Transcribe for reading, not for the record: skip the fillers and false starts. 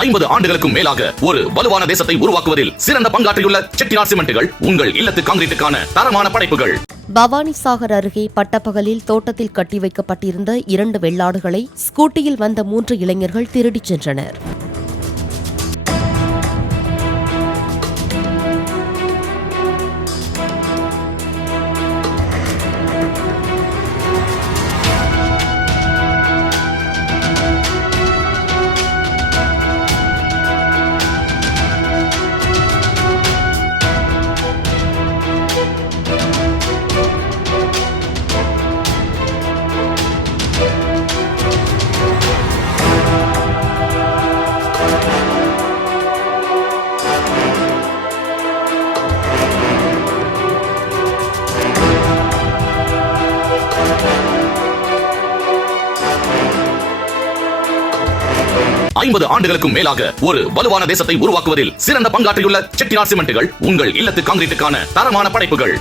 50 ஆண்டுகளுக்கும் மேலாக ஒரு வலுவான தேசத்தை உருவாக்குவதில் சிறந்த பங்காற்றியுள்ள செட்டிநாட் சிமெண்ட்டுகள் உங்கள் இல்லத்து கான்கிரீட்டுக்கான தரமான படைப்புகள். பவானிசாகர் அருகே பட்டப்பகலில் தோட்டத்தில் கட்டி வைக்கப்பட்டிருந்த 2 வெள்ளாடுகளை ஸ்கூட்டியில் வந்த 3 இளைஞர்கள் திருடிச் சென்றனர். ஐம்பது ஆண்டுகளுக்கும் மேலாக ஒரு வலுவான தேசத்தை உருவாக்குவதில் சிறந்த பங்காற்றியுள்ள செட்டிநாட் சிமெண்ட்டுகள் உங்கள் இல்லத்து கான்கிரீட்டுக்கான தரமான படைப்புகள்.